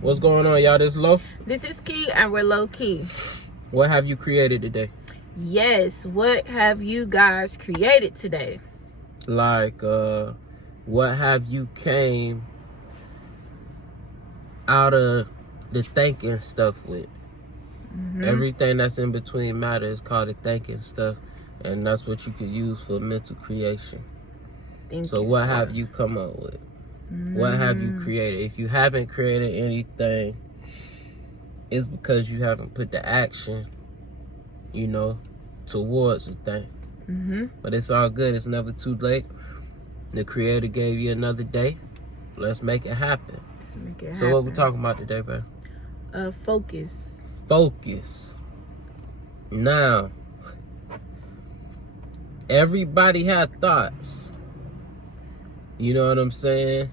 What's going on, y'all? This is Low. This is Key, and we're low key. What have you created today? Yes, what have you guys created today? Like, what have you came out of the thinking stuff with? Everything that's in between matter is called the thinking stuff, and that's what you could use for mental creation. So what have you come up with? What have you created? If you haven't created anything, it's because you haven't put the action, towards the thing. But it's all good. It's never too late. The Creator gave you another day. Let's make it happen. So what we talking about today, babe? Focus. Focus. Now, everybody had thoughts. You know what I'm saying?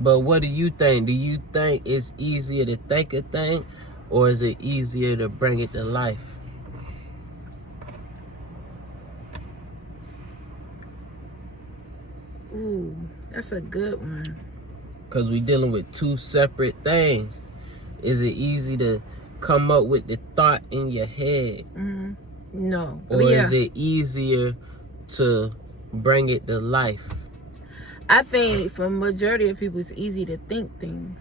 But what do you think? Do you think it's easier to think a thing, or is it easier to bring it to life? Ooh, that's a good one. Because we dealing with two separate things. Is it easy to come up with the thought in your head? No. Or is it easier to bring it to life? I think for majority of people, it's easy to think things.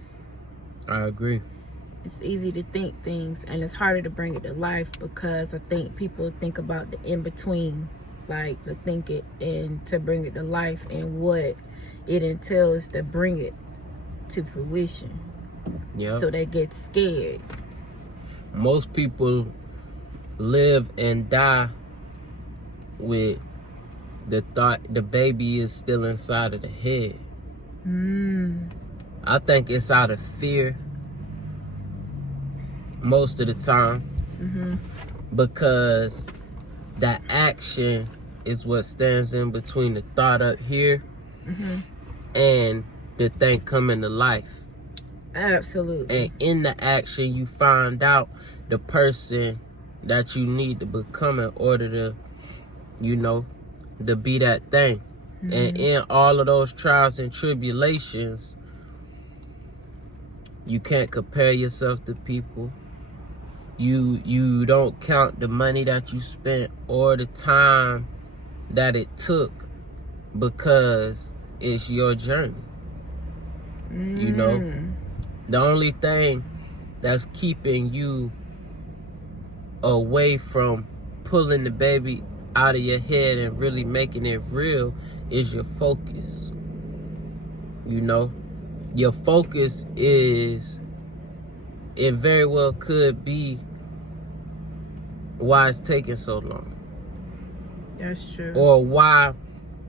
I agree. It's easy to think things, and it's harder to bring it to life because I think people think about the in-between, like to think it and to bring it to life and what it entails to bring it to fruition. Yeah. So they get scared. Most people live and die with the thought the baby is still inside of the head. I think it's out of fear most of the time, because that action is what stands in between the thought up here and the thing coming to life. Absolutely. And in the action, you find out the person that you need to become in order to, to be that thing. And in all of those trials and tribulations, you can't compare yourself to people. You don't count the money that you spent or the time that it took, because it's your journey. The only thing that's keeping you away from pulling the baby out of your head and really making it real is your focus. Your focus is, it very well could be why it's taking so long. That's true. Or why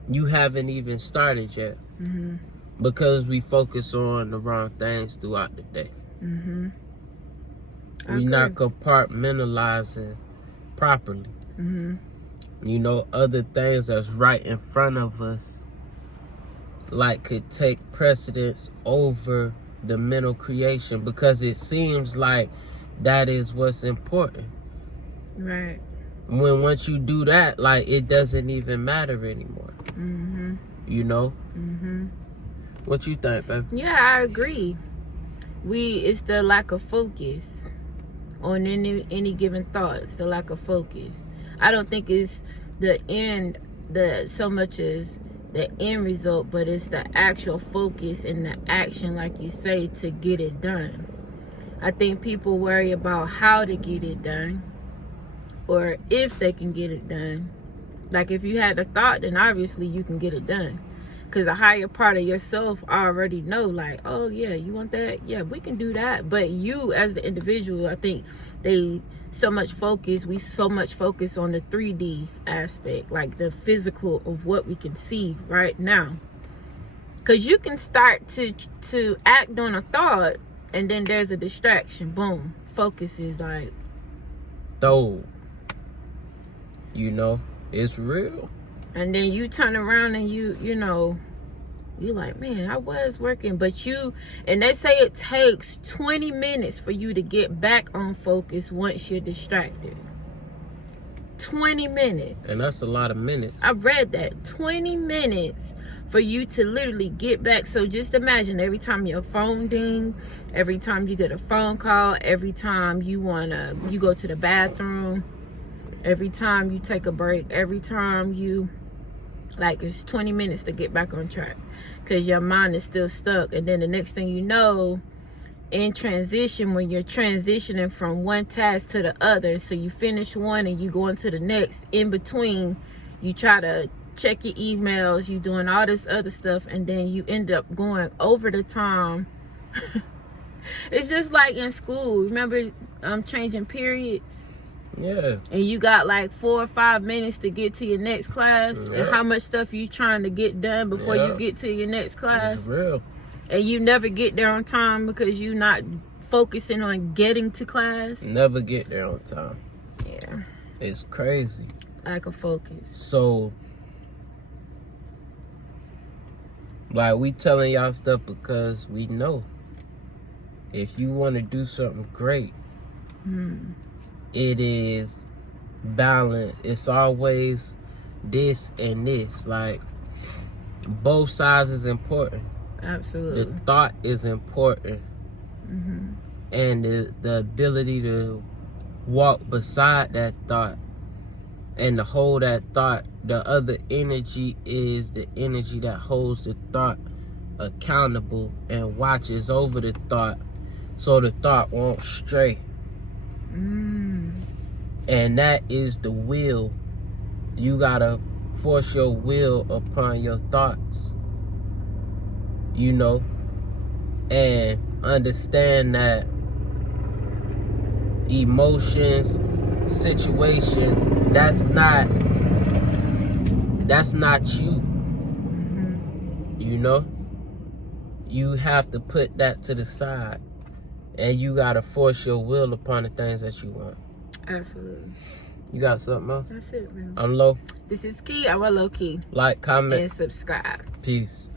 you haven't even started yet. Because we focus on the wrong things throughout the day. We're not compartmentalizing properly. Other things that's right in front of us, like, could take precedence over the mental creation, because it seems like that is what's important. Right. When once you do that, like, it doesn't even matter anymore. What you think, babe? Yeah, I agree. It's the lack of focus on any given thought. It's the lack of focus. I don't think it's the end, so much as the end result, but it's the actual focus and the action, like you say, to get it done. I think people worry about how to get it done, or if they can get it done. Like, if you had the thought, then obviously you can get it done. Because a higher part of yourself already know, like, oh yeah, you want that? Yeah, we can do that. But you as the individual, I think we so much focus on the 3D aspect, like the physical of what we can see right now. Because you can start to act on a thought, and then there's a distraction. Boom. Focus is like, though, it's real. And then you turn around and you like, man, I was working, but and they say it takes 20 minutes for you to get back on focus once you're distracted. 20 minutes. And that's a lot of minutes. I read that. 20 minutes for you to literally get back. So just imagine every time your phone ding, every time you get a phone call, every time you go to the bathroom, every time you take a break, every time you, like, it's 20 minutes to get back on track because your mind is still stuck. And then the next thing you know, in transition, when you're transitioning from one task to the other, so you finish one and you go into the next, in between you try to check your emails, you doing all this other stuff, and then you end up going over the time. It's just like in school, remember changing periods? Yeah. And you got like 4 or 5 minutes to get to your next class. Yeah. And how much stuff you trying to get done before Yeah. you get to your next class. It's real. And you never get there on time because you not focusing on getting to class. Never get there on time. Yeah. It's crazy. Lack of focus. So, like, we telling y'all stuff because we know if you want to do something great, it is balance. It's always this and this. Like, both sides is important. Absolutely. The thought is important. And the ability to walk beside that thought and to hold that thought. The other energy is the energy that holds the thought accountable and watches over the thought so the thought won't stray. And that is the will. You gotta force your will upon your thoughts, you know, and understand that emotions, situations, that's not you. You know, you have to put that to the side and you gotta force your will upon the things that you want. Absolutely. You got something else? That's it, man. I'm Low. This is Key. I'm a Low Key. Like, comment, And subscribe. peace.